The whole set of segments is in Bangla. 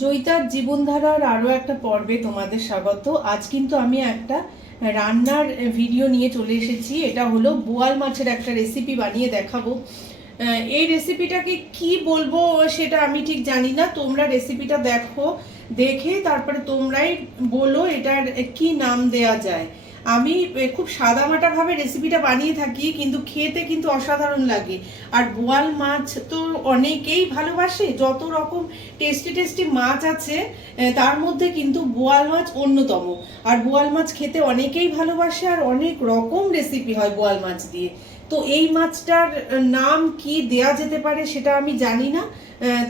জয়িতার জীবনধারার আরও একটা পর্বে তোমাদের স্বাগত। আজ কিন্তু আমি একটা রান্নার ভিডিও নিয়ে চলে এসেছি। এটা হলো বোয়াল মাছের একটা রেসিপি বানিয়ে দেখাবো। এই রেসিপিটাকে কি বলব সেটা আমি ঠিক জানি না। তোমরা রেসিপিটা দেখো, দেখে তারপরে তোমরাই বলো এটার কি নাম দেয়া যায়। আমি খুব সাদামাটাভাবে রেসিপিটা বানিয়ে থাকি, কিন্তু খেতে কিন্তু অসাধারণ লাগে। আর বোয়াল মাছ তো অনেকেই ভালোবাসে, যত রকম টেস্টি টেস্টি মাছ আছে তার মধ্যে কিন্তু বোয়াল মাছ অন্যতম। আর বোয়াল মাছ খেতে অনেকেই ভালোবাসে, আর অনেক রকম রেসিপি হয় বোয়াল মাছ দিয়ে। তো এই মাছটার নাম কি দেয়া যেতে পারে সেটা আমি জানি না।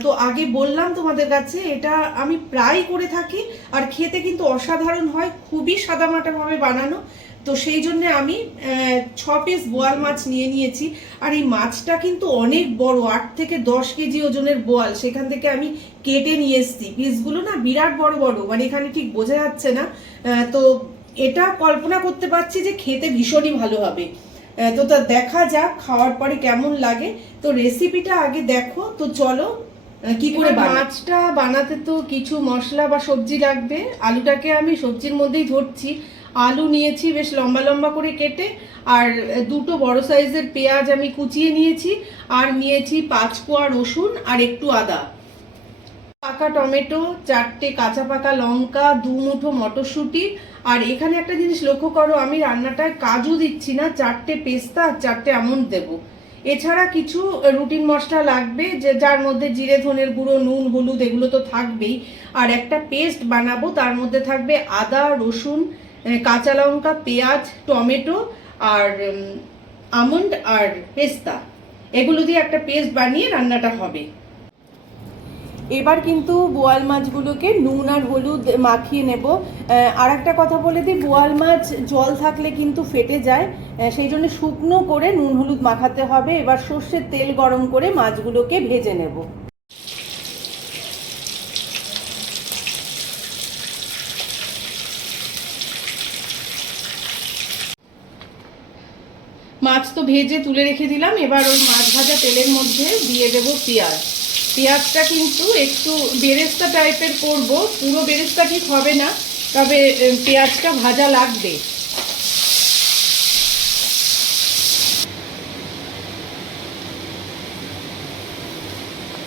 তো আগে বললাম তোমাদের কাছে, এটা আমি প্রায় করে থাকি, আর খেতে কিন্তু অসাধারণ হয়, খুবই সাদামাটাভাবে বানানো। তো সেই জন্য আমি ছ পিস বোয়াল মাছ নিয়ে নিয়েছি, আর এই মাছটা কিন্তু অনেক বড়, আট থেকে দশ কেজি ওজনের বোয়াল। সেখান থেকে আমি কেটে নিয়ে এসেছি। পিসগুলো না বিরাট বড় বড় মানে এখানে ঠিক বোঝা যাচ্ছে না। তো এটা কল্পনা করতে পারছি যে খেতে ভীষণই ভালো হবে। তো তা দেখা যাক খাওয়ার পরে কেমন লাগে। তো রেসিপিটা আগে দেখো তো চলো কি করে মাছটা বানাতে তো কিছু মশলা বা সবজি লাগবে। আলুটাকে আমি সবজির মধ্যেই ধরছি। আলু নিয়েছি বেশ লম্বা লম্বা করে কেটে আর দুটো বড় সাইজের পেঁয়াজ আমি কুচিয়ে নিয়েছি আর নিয়েছি পাঁচ কোয়া রসুন আর একটু আদা। পাকা টমেটো, চারটে কাঁচা পাকা লঙ্কা, দু মুঠো মটরশুঁটি। আর এখানে একটা জিনিস লক্ষ্য করো, আমি রান্নাটায় কাজু দিচ্ছি না, চারটে পেস্তা আর চারটে আমন্ড দেব। এছাড়া কিছু রুটিন মশলা লাগবে, যে যার মধ্যে জিরে, ধনের গুঁড়ো, নুন, হলুদ, এগুলো তো থাকবেই। আর একটা পেস্ট বানাবো, তার মধ্যে থাকবে আদা, রসুন কাঁচা লঙ্কা, পেঁয়াজ, টমেটো আর আমন্ড আর পেস্তা। এগুলো দিয়ে একটা পেস্ট বানিয়ে রান্নাটা হবে। এবার কিন্তু বোয়াল মাছগুলোকে নুন আর হলুদ মাখিয়ে নেব। আর একটা কথা বলে দিই, বোয়াল মাছ জল থাকলে কিন্তু ফেটে যায়। সেই জন্য শুকনো করে নুন হলুদ মাখাতে হবে। এবার সর্ষের তেল গরম করে মাছগুলোকে ভেজে নেব। মাছ তো ভেজে তুলে রেখে দিলাম। এবার ওই মাছ ভাজা তেলের মধ্যে দিয়ে দেব পেঁয়াজ। পেঁয়াজটা কিন্তু একটু বেরেস্তা টাইপের করব। পুরো বেরেস্তা ঠিক হবে না, তবে পেঁয়াজটা ভাজা লাগবে।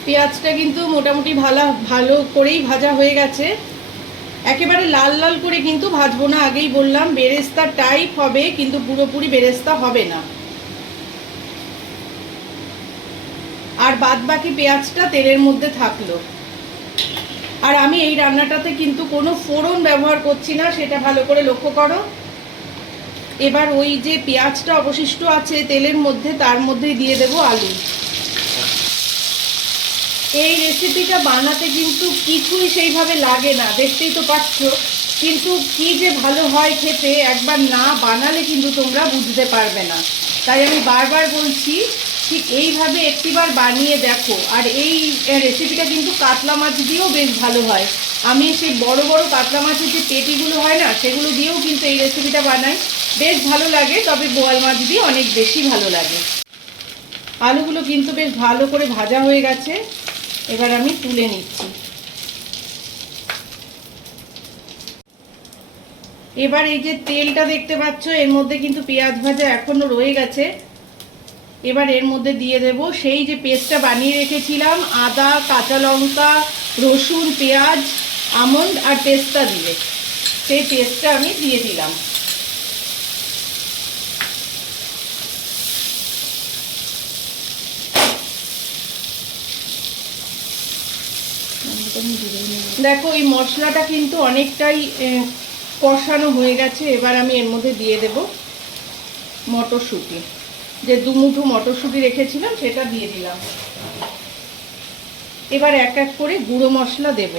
পেঁয়াজটা কিন্তু মোটামুটি ভালো ভালো করেই ভাজা হয়ে গেছে। একেবারে লাল লাল করে কিন্তু ভাজবো না, আগেই বললাম, বেরেস্তা টাইপ হবে, কিন্তু পুরোপুরি বেরেস্তা হবে না। বাদ বাকি পেঁয়াজটা তেলের মধ্যে থাকল। আর আমি এই রান্নাটাতে কিন্তু কোনো ফোড়ন ব্যবহার করছি না, সেটা ভালো করে লক্ষ্য করো। এবার ওই যে পেঁয়াজটা অবশিষ্ট আছে তেলের মধ্যে, তার মধ্যেই দিয়ে দেব আলু। এই রেসিপিটা বানাতে কিন্তু কিছুই সেইভাবে লাগে না, দেখতেই তো পাচ্ছ। কিন্তু কি যে ভালো হয় খেতে, একবার না বানালে কিন্তু তোমরা বুঝতে পারবে না। তাই আমি বারবার বলছি ঠিক এইভাবে একটিবার বানিয়ে দেখো। আর এই রেসিপিটা কিন্তু কাতলা মাছ দিয়েও বেশ ভালো হয়। আমি সেই বড় বড় কাতলা মাছের যে পেটিগুলো হয় না, সেগুলো দিয়েও কিন্তু এই রেসিপিটা বানাই। বেশ ভালো লাগে, তবে বোয়াল মাছ দিয়ে অনেক বেশি ভালো লাগে। আলুগুলো কিন্তু বেশ ভালো করে ভাজা হয়ে গেছে। এবার আমি তুলে নিচ্ছি। এবার এই যে তেলটা দেখতে পাচ্ছ, এর মধ্যে কিন্তু পেঁয়াজ ভাজা এখনও রয়ে গেছে। এবার এর মধ্যে দিয়ে দেব সেই যে পেস্টটা বানিয়ে রেখেছিলাম, আদা, কাঁচা লঙ্কা, রসুন, পেঁয়াজ, আমন্ড আর পেস্তা দিয়ে। সেই পেস্টটা আমি দিয়ে দিলাম। দেখো, এই মশলাটা কিন্তু অনেকটাই কষানো হয়ে গেছে। এবার আমি এর মধ্যে দিয়ে দেব মটরশুঁটি। যে দু মুঠো মটরশুঁটি রেখেছিলাম, সেটা দিয়ে দিলাম। এবার এক এক করে গুঁড়ো মশলা দেব।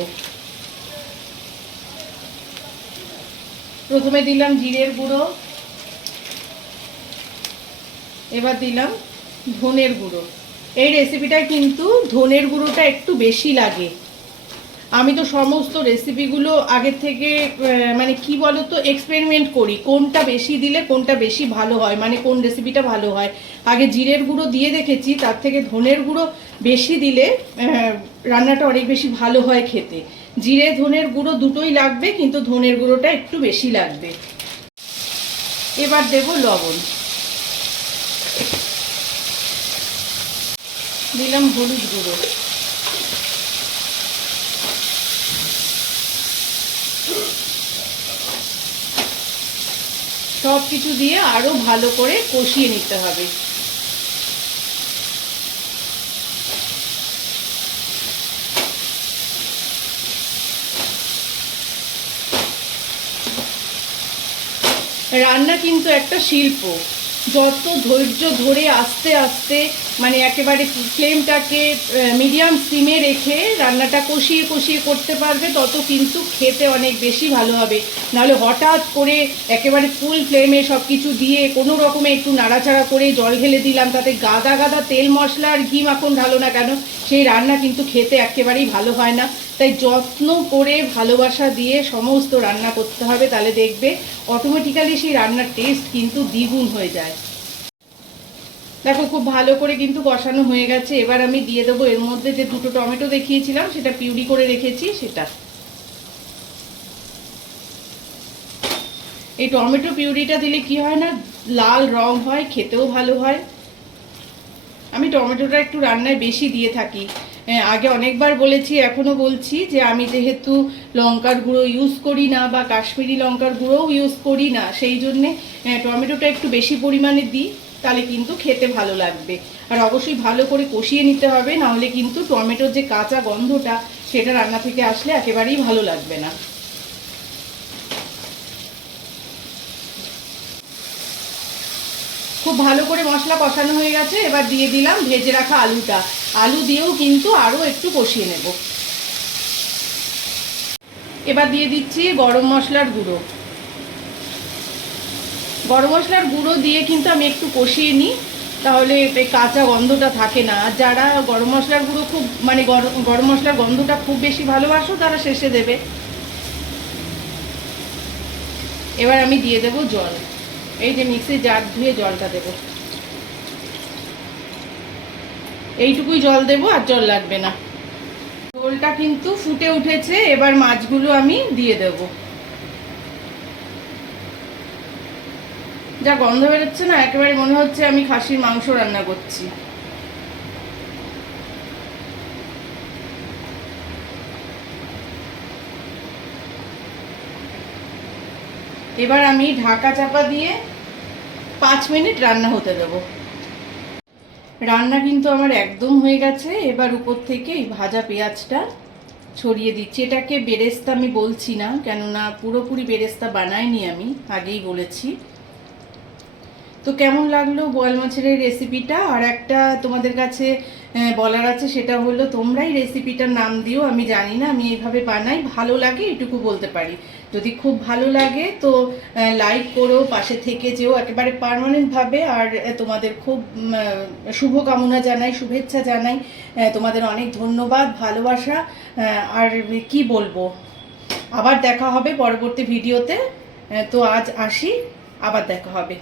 প্রথমে দিলাম জিরের গুঁড়ো। এবার দিলাম ধনের গুঁড়ো। এই রেসিপিটায় কিন্তু ধনের গুঁড়োটা একটু বেশি লাগে। আমি তো সমস্ত রেসিপিগুলো আগের থেকে মানে কি বলো তো এক্সপেরিমেন্ট করি। কোনটা বেশি দিলে কোনটা বেশি ভালো হয় মানে কোন রেসিপিটা ভালো হয়। আগে জিরের গুঁড়ো দিয়ে দেখেছি, তার থেকে ধনের গুঁড়ো বেশি দিলে রান্নাটা অনেক বেশি ভালো হয় খেতে। জিরে, ধনের গুঁড়ো দুটোই লাগবে, কিন্তু ধনের গুঁড়োটা একটু বেশি লাগবে। এবার দেব লবণ। দিলাম হলুদ গুঁড়ো। সব কিছু দিয়ে আরও ভালো করে কষিয়ে নিতে হবে। রান্না কিন্তু একটা শিল্প। যত ধৈর্য ধরে আস্তে আস্তে মানে একেবারে ফ্লেমটাকে মিডিয়াম সিমে রেখে রান্নাটা কষিয়ে কষিয়ে করতে পারবে, তত কিন্তু খেতে অনেক বেশি ভালো হবে। নাহলে হঠাৎ করে একেবারে ফুল ফ্লেমে সব কিছু দিয়ে কোনো রকমে একটু নাড়াচাড়া করে জল ঢেলে দিলাম, তাতে গাদা গাদা তেল মশলা আর ঘি মাখন ঢালো না কেন? সেই রান্না কিন্তু খেতে একেবারেই ভালো হয় না। তাই যত্ন করে ভালোবাসা দিয়ে সমস্ত রান্না করতে হবে। তাহলে দেখবে অটোমেটিক্যালি সেই রান্নার টেস্ট কিন্তু দ্বিগুণ হয়ে যায়। দেখো খুব ভালো করে কিন্তু কষানো হয়ে গেছে। এবার আমি দিয়ে দেবো এর মধ্যে যে দুটো টমেটো দেখিয়েছিলাম, সেটা পিউরি করে রেখেছি, সেটা। এই টমেটো পিউরিটা দিলে কি হয় না, লাল রং হয়, খেতেও ভালো হয়। আমি টমেটোটা একটু রান্নায় বেশি দিয়ে থাকি। আগে অনেকবার বলেছি, এখনও বলছি যে আমি যেহেতু লঙ্কার গুঁড়ো ইউজ করি না বা কাশ্মীরি লঙ্কার গুঁড়োও ইউজ করি না, সেই জন্যে টমেটোটা একটু বেশি পরিমাণে দিই, তাহলে কিন্তু খেতে ভালো লাগবে। আর অবশ্যই ভালো করে কষিয়ে নিতে হবে, নাহলে কিন্তু টমেটোর যে কাঁচা গন্ধটা, সেটা রান্না থেকে আসলে একেবারেই ভালো লাগবে না। খুব ভালো করে মশলা কষানো হয়ে গেছে, এবার দিয়ে দিলাম ভেজে রাখা আলুটা। আলু দিয়েও কিন্তু আরও একটু কষিয়ে নেব। এবার দিয়ে দিচ্ছি গরম মশলার গুঁড়ো। গরম মশলার গুঁড়ো দিয়ে কিন্তু আমি একটু কষিয়ে নিই, তাহলে কাঁচা গন্ধটা থাকে না। যারা গরম মশলার গুঁড়ো খুব মানে গরম মশলার গন্ধটা খুব বেশি ভালোবাসো, তারা শেষে দেবে। এবার আমি দিয়ে দেবো জল। এই যে মিক্সি জার ধুয়ে জলটা দেব। এইটুকুই জল দেব আর জল লাগবে না। ঝোলটা কিন্তু ফুটে উঠেছে, এবার মাছগুলো আমি দিয়ে দেব। যা গন্ধ বেরোচ্ছে না, একেবারে মনে হচ্ছে আমি খাসির মাংস রান্না করছি। এবার আমি ঢাকা চাপা দিয়ে পাঁচ মিনিট রান্না হতে দেব। রান্না কিন্তু আমার একদম হয়ে গেছে। এবার উপর থেকে এই ভাজা পেঁয়াজটা ছড়িয়ে দিচ্ছি। এটাকে বেরেস্তা আমি বলছি না, কেননা পুরোপুরি বেরেস্তা বানাইনি আমি, আগেই বলেছি। তো কেমন লাগল বোয়াল মাছের এই রেসিপিটা? আর একটা তোমাদের কাছে বলার আছে, সেটা হলো তোমরাই রেসিপিটার নাম দিও, আমি জানি না, আমি এইভাবে বানাই, ভালো লাগে এটুকু বলতে পারি। যদি খুব ভালো লাগে, তো লাইক করো, পাশে থেকে যেও, একেবারে পারমানেন্টভাবে আর তোমাদের খুব শুভকামনা জানাই, শুভেচ্ছা জানাই তোমাদের অনেক ধন্যবাদ, ভালোবাসা আর কি বলব? আবার দেখা হবে পরবর্তী ভিডিওতে তো আজ আসি, আবার দেখা হবে।